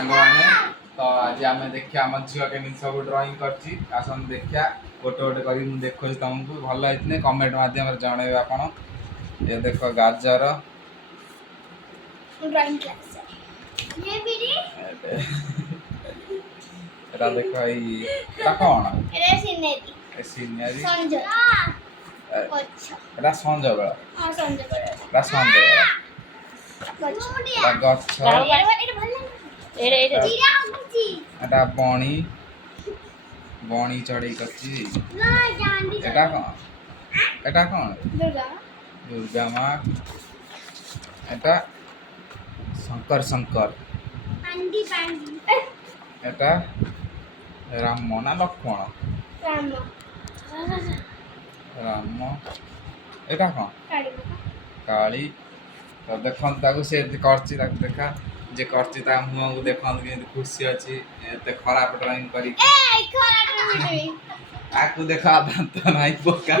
सांगवाने तो आज आम देखिए आम झील केमी सब ड्रॉइंग करछि आसन देखिया गोटे गोटे करी मु देखो तुमको भल होइतने कमेंट माध्यम जणेबे आपण ये देखो गाजर ड्राइंग क्लास ये बीड़ी एटा देखो एटा कोन एरे सिनेरी ए सिनियरी संजय अच्छा एटा संजय बेला हां संजय एटा संजय बेला गच्छ एटा बणी बणी चढ़ी करछि एटा कोन दुर्गा माँ एटा शंकर शंकर एटा राम ना लक्ष्मण राम एटा कोन काली तो देखन ताकू से करछि ताकू देखा जे करछि ता मुंह को देखन के खुशी अछि एते खराब ड्राइंग करी आकू देखा दांत नाही पोका